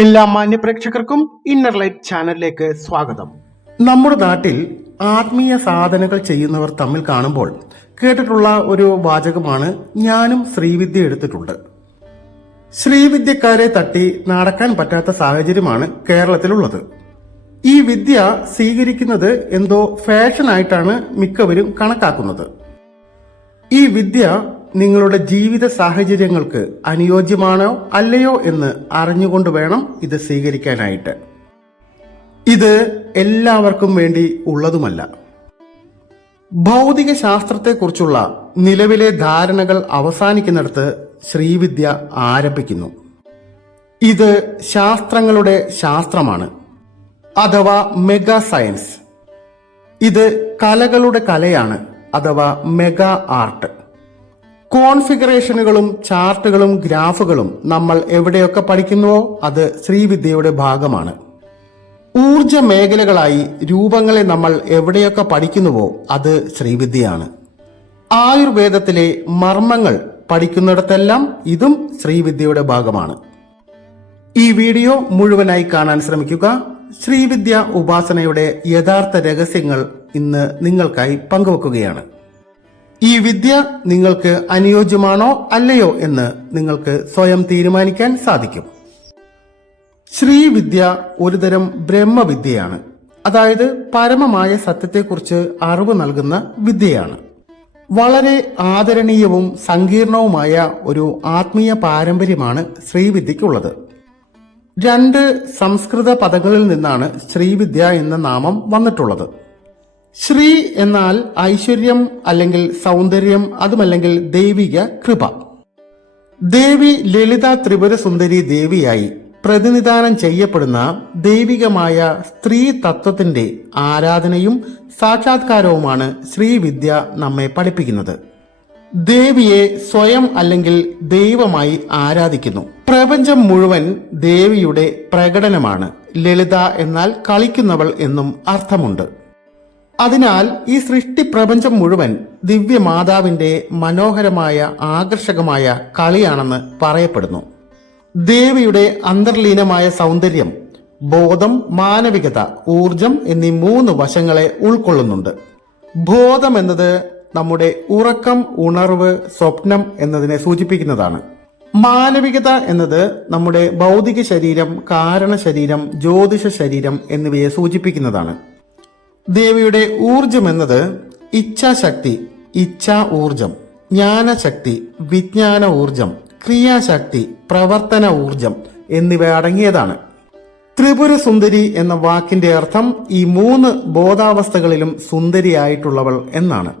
എല്ലാ മാന്യ പ്രേക്ഷകർക്കും ഇന്നർ ലൈറ്റ് ചാനലിലേക്ക് സ്വാഗതം. നമ്മുടെ നാട്ടിൽ ആത്മീയ സാധനകൾ ചെയ്യുന്നവർ തമ്മിൽ കാണുമ്പോൾ കേട്ടിട്ടുള്ള ഒരു വാചകമാണ് ഞാനും ശ്രീവിദ്യ എടുത്തിട്ടുണ്ട്. ശ്രീവിദ്യക്കാരെ തട്ടി നടക്കാൻ പറ്റാത്ത സാഹചര്യമാണ് കേരളത്തിലുള്ളത്. ഈ വിദ്യ സ്വീകരിക്കുന്നത് എന്തോ ഫാഷനായിട്ടാണ് മിക്കവരും കണക്കാക്കുന്നത്. ഈ വിദ്യ നിങ്ങളുടെ ജീവിത സാഹചര്യങ്ങൾക്ക് അനുയോജ്യമാണോ അല്ലയോ എന്ന് അറിഞ്ഞുകൊണ്ട് വേണം ഇത് സ്വീകരിക്കാനായിട്ട്. ഇത് എല്ലാവർക്കും വേണ്ടി ഉള്ളതുമല്ല. ഭൗതിക ശാസ്ത്രത്തെക്കുറിച്ചുള്ള നിലവിലെ ധാരണകൾ അവസാനിക്കുന്നിടത്ത് ശ്രീവിദ്യ ആരംഭിക്കുന്നു. ഇത് ശാസ്ത്രങ്ങളുടെ ശാസ്ത്രമാണ് അഥവാ മെഗാ സയൻസ്. ഇത് കലകളുടെ കലയാണ് അഥവാ മെഗാ ആർട്ട്. കോൺഫിഗറേഷനുകളും ചാർട്ടുകളും ഗ്രാഫുകളും നമ്മൾ എവിടെയൊക്കെ പഠിക്കുന്നുവോ അത് ശ്രീവിദ്യയുടെ ഭാഗമാണ്. ഊർജ മേഖലകളായി രൂപങ്ങളെ നമ്മൾ എവിടെയൊക്കെ പഠിക്കുന്നുവോ അത് ശ്രീവിദ്യയാണ്. ആയുർവേദത്തിലെ മർമ്മങ്ങൾ പഠിക്കുന്നിടത്തെല്ലാം ഇതും ശ്രീവിദ്യയുടെ ഭാഗമാണ്. ഈ വീഡിയോ മുഴുവനായി കാണാൻ ശ്രമിക്കുക. ശ്രീവിദ്യ ഉപാസനയുടെ യഥാർത്ഥ രഹസ്യങ്ങൾ ഇന്ന് നിങ്ങൾക്കായി പങ്കുവെക്കുകയാണ്. ഈ വിദ്യ നിങ്ങൾക്ക് അനുയോജ്യമാണോ അല്ലയോ എന്ന് നിങ്ങൾക്ക് സ്വയം തീരുമാനിക്കാൻ സാധിക്കും. ശ്രീവിദ്യ ഒരുതരം ബ്രഹ്മവിദ്യയാണ്. അതായത് പരമമായ സത്യത്തെക്കുറിച്ച് അറിവ് നൽകുന്ന വിദ്യയാണ്. വളരെ ആദരണീയവും സങ്കീർണവുമായ ഒരു ആത്മീയ പാരമ്പര്യമാണ് ശ്രീവിദ്യയ്ക്കുള്ളത്. രണ്ട് സംസ്കൃത പദങ്ങളിൽ നിന്നാണ് ശ്രീവിദ്യ എന്ന നാമം വന്നിട്ടുള്ളത്. ശ്രീ എന്നാൽ ഐശ്വര്യം അല്ലെങ്കിൽ സൗന്ദര്യം അതുമല്ലെങ്കിൽ ദൈവിക കൃപ. ദേവി ലളിത ത്രിപുര സുന്ദരി ദേവിയായി പ്രതിനിധാനം ചെയ്യപ്പെടുന്ന ദൈവികമായ സ്ത്രീ തത്വത്തിന്റെ ആരാധനയും സാക്ഷാത്കാരവുമാണ് ശ്രീവിദ്യ നമ്മെ പഠിപ്പിക്കുന്നത്. ദേവിയെ സ്വയം അല്ലെങ്കിൽ ദൈവമായി ആരാധിക്കുന്നു. പ്രപഞ്ചം മുഴുവൻ ദേവിയുടെ പ്രകടനമാണ്. ലളിത എന്നാൽ കളിക്കുന്നവൾ എന്നും അർത്ഥമുണ്ട്. അതിനാൽ ഈ സൃഷ്ടി പ്രപഞ്ചം മുഴുവൻ ദിവ്യ മാതാവിന്റെ മനോഹരമായ ആകർഷകമായ കളിയാണെന്ന് പറയപ്പെടുന്നു. ദേവിയുടെ അന്തർലീനമായ സൗന്ദര്യം ബോധം മാനവികത ഊർജം എന്നീ മൂന്ന് വശങ്ങളെ ഉൾക്കൊള്ളുന്നുണ്ട്. ബോധം എന്നത് നമ്മുടെ ഉറക്കം ഉണർവ് സ്വപ്നം എന്നതിനെ സൂചിപ്പിക്കുന്നതാണ്. മാനവികത എന്നത് നമ്മുടെ ഭൗതിക ശരീരം കാരണ ശരീരം ജ്യോതിഷ ശരീരം എന്നിവയെ സൂചിപ്പിക്കുന്നതാണ്. ദേവിയുടെ ഊർജം എന്നത് ഇച്ഛാശക്തി ഇച്ഛാ ഊർജം ജ്ഞാനശക്തി വിജ്ഞാന ഊർജം ക്രിയാശക്തി പ്രവർത്തന ഊർജം എന്നിവ അടങ്ങിയതാണ്. ത്രിപുര സുന്ദരി എന്ന വാക്കിന്റെ അർത്ഥം ഈ മൂന്ന് ബോധാവസ്ഥകളിലും സുന്ദരിയായിട്ടുള്ളവൾ എന്നാണ്.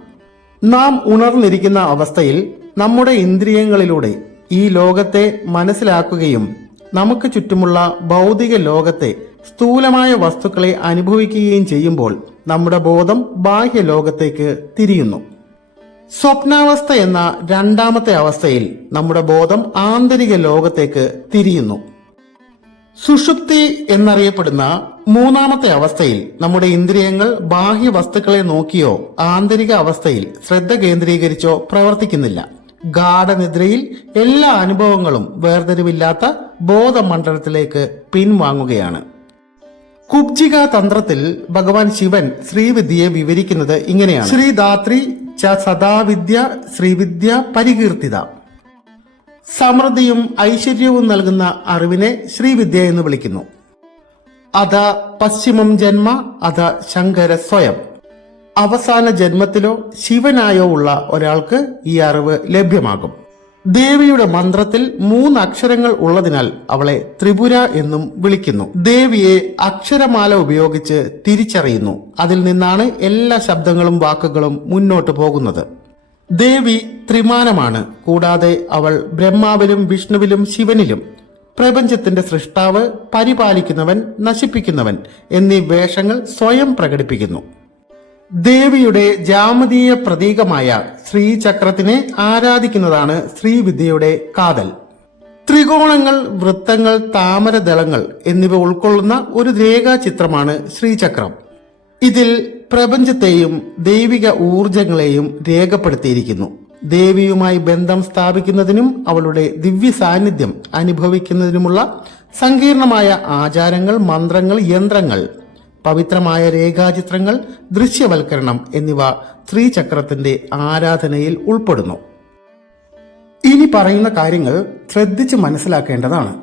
നാം ഉണർന്നിരിക്കുന്ന അവസ്ഥയിൽ നമ്മുടെ ഇന്ദ്രിയങ്ങളിലൂടെ ഈ ലോകത്തെ മനസ്സിലാക്കുകയും നമുക്ക് ചുറ്റുമുള്ള ഭൗതിക ലോകത്തെ സ്ഥൂലമായ വസ്തുക്കളെ അനുഭവിക്കുകയും ചെയ്യുമ്പോൾ നമ്മുടെ ബോധം ബാഹ്യ ലോകത്തേക്ക് തിരിയുന്നു. സ്വപ്നാവസ്ഥ എന്ന രണ്ടാമത്തെ അവസ്ഥയിൽ നമ്മുടെ ബോധം ആന്തരിക ലോകത്തേക്ക് തിരിയുന്നു. സുഷുപ്തി എന്നറിയപ്പെടുന്ന മൂന്നാമത്തെ അവസ്ഥയിൽ നമ്മുടെ ഇന്ദ്രിയങ്ങൾ ബാഹ്യ വസ്തുക്കളെ നോക്കിയോ ആന്തരിക അവസ്ഥയിൽ ശ്രദ്ധ കേന്ദ്രീകരിച്ചോ പ്രവർത്തിക്കുന്നില്ല. ഗാഠനിദ്രയിൽ എല്ലാ അനുഭവങ്ങളും വേർതിരിവില്ലാത്ത ബോധമണ്ഡലത്തിലേക്ക് പിൻവാങ്ങുകയാണ്. കുബ്ജിക തന്ത്രത്തിൽ ഭഗവാൻ ശിവൻ ശ്രീവിദ്യയെ വിവരിക്കുന്നത് ഇങ്ങനെയാണ്. ശ്രീദാത്രി ച സദാവിദ്യ ശ്രീവിദ്യ പരികീർത്തിത. സമൃദ്ധിയും ഐശ്വര്യവും നൽകുന്ന അറിവിനെ ശ്രീവിദ്യ എന്ന് വിളിക്കുന്നു. അത പശ്ചിമം ജന്മ അത ശങ്കര സ്വയം. അവസാന ജന്മത്തിലോ ശിവനായോ ഉള്ള ഒരാൾക്ക് ഈ അറിവ് ലഭ്യമാകും. ദേവിയുടെ മന്ത്രത്തിൽ മൂന്ന് അക്ഷരങ്ങൾ ഉള്ളതിനാൽ അവളെ ത്രിപുര എന്നും വിളിക്കുന്നു. ദേവിയെ അക്ഷരമാല ഉപയോഗിച്ച് തിരിച്ചറിയുന്നു. അതിൽ നിന്നാണ് എല്ലാ ശബ്ദങ്ങളും വാക്കുകളും മുന്നോട്ട് പോകുന്നത്. ദേവി ത്രിമാനമാണ്. കൂടാതെ അവൾ ബ്രഹ്മാവിലും വിഷ്ണുവിലും ശിവനിലും. പ്രപഞ്ചത്തിന്റെ സൃഷ്ടാവ് പരിപാലിക്കുന്നവൻ നശിപ്പിക്കുന്നവൻ എന്നീ വേഷങ്ങൾ സ്വയം പ്രകടിപ്പിക്കുന്നു. ദേവിയുടെ ജാമതീയ പ്രതീകമായ ശ്രീചക്രത്തിനെ ആരാധിക്കുന്നതാണ് ശ്രീവിദ്യയുടെ കാതൽ. ത്രികോണങ്ങൾ വൃത്തങ്ങൾ താമരദളങ്ങൾ എന്നിവ ഉൾക്കൊള്ളുന്ന ഒരു രേഖാചിത്രമാണ് ശ്രീചക്രം. ഇതിൽ പ്രപഞ്ചത്തെയും ദൈവിക ഊർജങ്ങളെയും രേഖപ്പെടുത്തിയിരിക്കുന്നു. ദേവിയുമായി ബന്ധം സ്ഥാപിക്കുന്നതിനും അവളുടെ ദിവ്യ സാന്നിധ്യം അനുഭവിക്കുന്നതിനുമുള്ള സങ്കീർണമായ ആചാരങ്ങൾ മന്ത്രങ്ങൾ യന്ത്രങ്ങൾ പവിത്രമായ രേഖാചിത്രങ്ങൾ ദൃശ്യവൽക്കരണം എന്നിവ ശ്രീചക്രത്തിന്റെ ആരാധനയിൽ ഉൾപ്പെടുന്നു. ഇനി പറയുന്ന കാര്യങ്ങൾ ശ്രദ്ധിച്ച് മനസ്സിലാക്കേണ്ടതാണ്.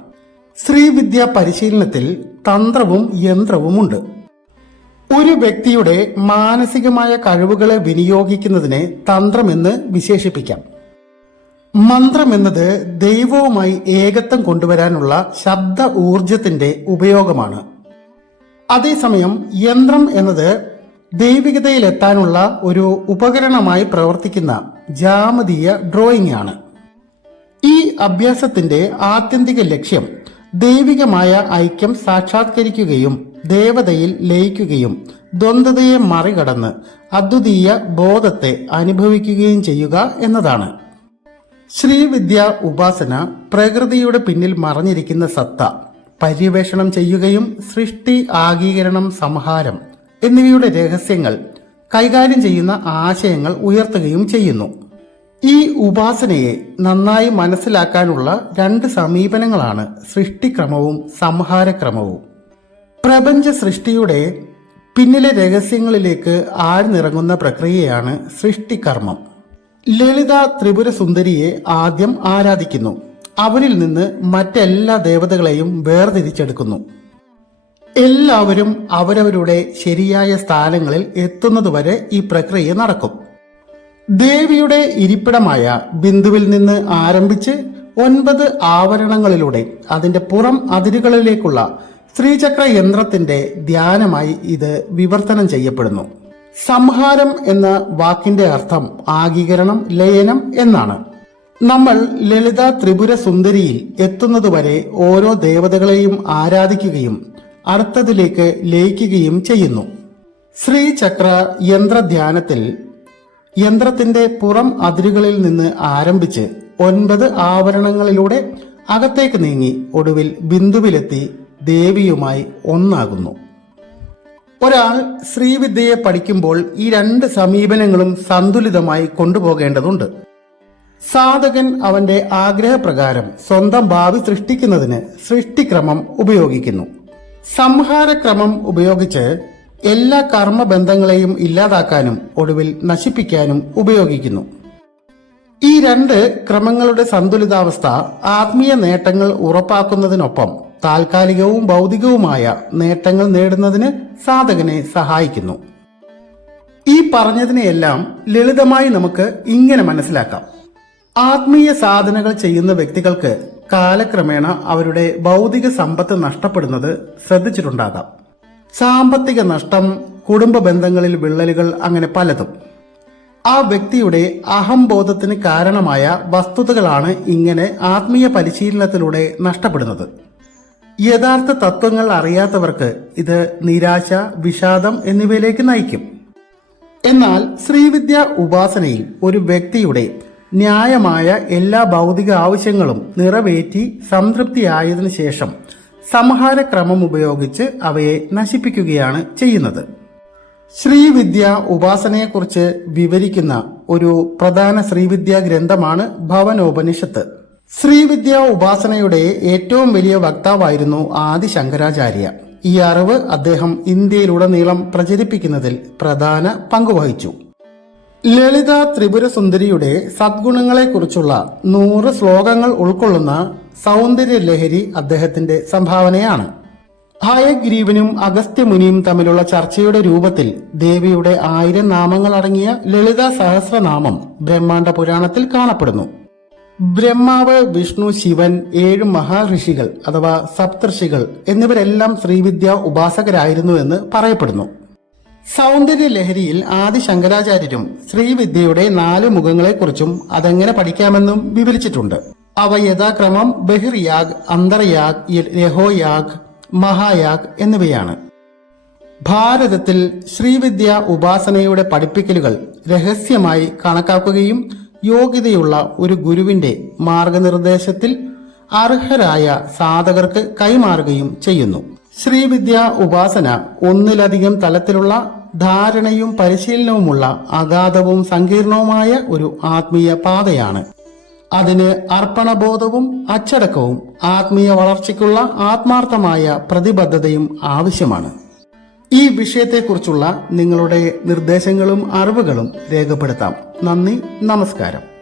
ശ്രീവിദ്യ പരിശീലനത്തിൽ തന്ത്രവും യന്ത്രവുമുണ്ട്. ഒരു വ്യക്തിയുടെ മാനസികമായ കഴിവുകളെ വിനിയോഗിക്കുന്നതിനെ തന്ത്രമെന്ന് വിശേഷിപ്പിക്കാം. മന്ത്രം എന്നത് ദൈവവുമായി ഏകത്വം കൊണ്ടുവരാനുള്ള ശബ്ദ ഊർജത്തിന്റെ ഉപയോഗമാണ്. അതേസമയം യന്ത്രം എന്നത് ദൈവികതയിലെത്താനുള്ള ഒരു ഉപകരണമായി പ്രവർത്തിക്കുന്ന ജാമതീയ ഡ്രോയിങ് ആണ് ഈ അഭ്യാസത്തിന്റെ ആത്യന്തിക ലക്ഷ്യം ദൈവികമായ ഐക്യം സാക്ഷാത്കരിക്കുകയും ദേവതയിൽ ലയിക്കുകയും ദ്വന്ദ്വതയെ മറികടന്ന് അദ്വിതീയ ബോധത്തെ അനുഭവിക്കുകയും ചെയ്യുക എന്നതാണ്. ശ്രീവിദ്യ ഉപാസന പ്രകൃതിയുടെ പിന്നിൽ മറഞ്ഞിരിക്കുന്ന സത്ത. പര്യവേഷണം ചെയ്യുകയും സൃഷ്ടി ആഗീകരണം സംഹാരം എന്നിവയുടെ രഹസ്യങ്ങൾ കൈകാര്യം ചെയ്യുന്ന ആശയങ്ങൾ ഉയർത്തുകയും ചെയ്യുന്നു. ഈ ഉപാസനയെ നന്നായി മനസ്സിലാക്കാനുള്ള രണ്ട് സമീപനങ്ങളാണ് സൃഷ്ടിക്രമവും സംഹാരക്രമവും. പ്രപഞ്ച സൃഷ്ടിയുടെ പിന്നിലെ രഹസ്യങ്ങളിലേക്ക് ആഴ്ന്നിറങ്ങുന്ന പ്രക്രിയയാണ് സൃഷ്ടികർമ്മം. ലളിത ത്രിപുര സുന്ദരിയെ ആദ്യം ആരാധിക്കുന്നു. അവരിൽ നിന്ന് മറ്റെല്ലാ ദേവതകളെയും വേർതിരിച്ചെടുക്കുന്നു. എല്ലാവരും അവരവരുടെ ശരിയായ സ്ഥാനങ്ങളിൽ എത്തുന്നതുവരെ ഈ പ്രക്രിയ നടക്കും. ദേവിയുടെ ഇരിപ്പിടമായ ബിന്ദുവിൽ നിന്ന് ആരംഭിച്ച് ഒൻപത് ആവരണങ്ങളിലൂടെ അതിന്റെ പുറം അതിരുകളിലേക്കുള്ള ശ്രീചക്ര യന്ത്രത്തിന്റെ ധ്യാനമായി ഇത് വിവർത്തനം ചെയ്യപ്പെടുന്നു. സംഹാരം എന്ന വാക്കിന്റെ അർത്ഥം ആഗീകരണം ലയനം എന്നാണ്. നമ്മൾ ലളിത ത്രിപുര സുന്ദരിയിൽ എത്തുന്നതുവരെ ഓരോ ദേവതകളെയും ആരാധിക്കുകയും അടുത്തതിലേക്ക് ലയിക്കുകയും ചെയ്യുന്നു. ശ്രീചക്ര യന്ത്രധ്യാനത്തിൽ യന്ത്രത്തിന്റെ പുറം അതിരുകളിൽ നിന്ന് ആരംഭിച്ച് ഒൻപത് ആവരണങ്ങളിലൂടെ അകത്തേക്ക് നീങ്ങി ഒടുവിൽ ബിന്ദുവിലെത്തി ദേവിയുമായി ഒന്നാകുന്നു. ഒരാൾ ശ്രീവിദ്യയെ പഠിക്കുമ്പോൾ ഈ രണ്ട് സമീപനങ്ങളും സന്തുലിതമായി കൊണ്ടുപോകേണ്ടതുണ്ട്. സാധകൻ അവന്റെ ആഗ്രഹപ്രകാരം സ്വന്തം ഭാവി സൃഷ്ടിക്കുന്നതിന് സൃഷ്ടിക്രമം ഉപയോഗിക്കുന്നു. സംഹാരക്രമം ഉപയോഗിച്ച് എല്ലാ കർമ്മബന്ധങ്ങളെയും ഇല്ലാതാക്കാനും ഒടുവിൽ നശിപ്പിക്കാനും ഉപയോഗിക്കുന്നു. ഈ രണ്ട് ക്രമങ്ങളുടെ സന്തുലിതാവസ്ഥ ആത്മീയ നേട്ടങ്ങൾ ഉറപ്പാക്കുന്നതിനൊപ്പം താൽക്കാലികവും ഭൗതികവുമായ നേട്ടങ്ങൾ നേടുന്നതിന് സാധകനെ സഹായിക്കുന്നു. ഈ പറഞ്ഞതിനെയെല്ലാം ലളിതമായി നമുക്ക് ഇങ്ങനെ മനസ്സിലാക്കാം. ആത്മീയ സാധനകൾ ചെയ്യുന്ന വ്യക്തികൾക്ക് കാലക്രമേണ അവരുടെ ഭൗതിക സമ്പത്ത് നഷ്ടപ്പെടുന്നത് ശ്രദ്ധിച്ചിട്ടുണ്ടാകാം. സാമ്പത്തിക നഷ്ടം കുടുംബ ബന്ധങ്ങളിൽ വിള്ളലുകൾ അങ്ങനെ പലതും. ആ വ്യക്തിയുടെ അഹംബോധത്തിന് കാരണമായ വസ്തുതകളാണ് ഇങ്ങനെ ആത്മീയ പരിശീലനത്തിലൂടെ നഷ്ടപ്പെടുന്നത്. യഥാർത്ഥ തത്വങ്ങൾ അറിയാത്തവർക്ക് ഇത് നിരാശ വിഷാദം എന്നിവയിലേക്ക് നയിക്കും. എന്നാൽ ശ്രീവിദ്യ ഉപാസനയിൽ ഒരു വ്യക്തിയുടെ ന്യായമായ എല്ലാ ഭൗതിക ആവശ്യങ്ങളും നിറവേറ്റി സംതൃപ്തിയായതിനു ശേഷം സംഹാര ക്രമം ഉപയോഗിച്ച് അവയെ നശിപ്പിക്കുകയാണ് ചെയ്യുന്നത്. ശ്രീവിദ്യ ഉപാസനയെക്കുറിച്ച് വിവരിക്കുന്ന ഒരു പ്രധാന ശ്രീവിദ്യ ഗ്രന്ഥമാണ് ഭവനോപനിഷത്ത്. ശ്രീവിദ്യ ഉപാസനയുടെ ഏറ്റവും വലിയ വക്താവായിരുന്നു ആദി ശങ്കരാചാര്യ ഈ അറിവ് അദ്ദേഹം ഇന്ത്യയിലുടനീളം പ്രചരിപ്പിക്കുന്നതിൽ പ്രധാന പങ്കുവഹിച്ചു ലളിത ത്രിപുര സുന്ദരിയുടെ സദ്ഗുണങ്ങളെക്കുറിച്ചുള്ള നൂറ് ശ്ലോകങ്ങൾ ഉൾക്കൊള്ളുന്ന സൗന്ദര്യ ലഹരി അദ്ദേഹത്തിന്റെ സംഭാവനയാണ്. ഹയഗ്രീവനും അഗസ്ത്യമുനിയും തമ്മിലുള്ള ചർച്ചയുടെ രൂപത്തിൽ ദേവിയുടെ ആയിരം നാമങ്ങൾ അടങ്ങിയ ലളിത സഹസ്രനാമം ബ്രഹ്മാണ്ട പുരാണത്തിൽ കാണപ്പെടുന്നു. ബ്രഹ്മാവ് വിഷ്ണു ശിവൻ ഏഴ് മഹാഋഷികൾ അഥവാ സപ്തർഷികൾ എന്നിവരെല്ലാം ശ്രീവിദ്യ ഉപാസകരായിരുന്നു എന്ന് പറയപ്പെടുന്നു. സൗന്ദര്യ ലഹരിയിൽ ആദി ശങ്കരാചാര്യരും ശ്രീവിദ്യയുടെ നാല് മുഖങ്ങളെക്കുറിച്ചും അതെങ്ങനെ പഠിക്കാമെന്നും വിവരിച്ചിട്ടുണ്ട്. അവ യഥാക്രമം ബഹിർയാഗ് അന്തർയാഗ് രഹോയാഗ് മഹായാഗ് എന്നിവയാണ്. ഭാരതത്തിൽ ശ്രീവിദ്യ ഉപാസനയുടെ പഠിപ്പിക്കലുകൾ രഹസ്യമായി കണക്കാക്കുകയും യോഗ്യതയുള്ള ഒരു ഗുരുവിന്റെ മാർഗനിർദ്ദേശത്തിൽ അർഹരായ സാധകർക്ക് കൈമാറുകയും ചെയ്യുന്നു. ശ്രീവിദ്യ ഉപാസന ഒന്നിലധികം തലത്തിലുള്ള ധാരണയും പരിശീലനവുമുള്ള അഗാധവും സങ്കീർണവുമായ ഒരു ആത്മീയ പാതയാണ്. അതിന് അർപ്പണബോധവും അച്ചടക്കവും ആത്മീയ വളർച്ചയ്ക്കുള്ള ആത്മാർത്ഥമായ പ്രതിബദ്ധതയും ആവശ്യമാണ്. ഈ വിഷയത്തെക്കുറിച്ചുള്ള നിങ്ങളുടെ നിർദ്ദേശങ്ങളും അറിവുകളും രേഖപ്പെടുത്താം. നന്ദി നമസ്കാരം.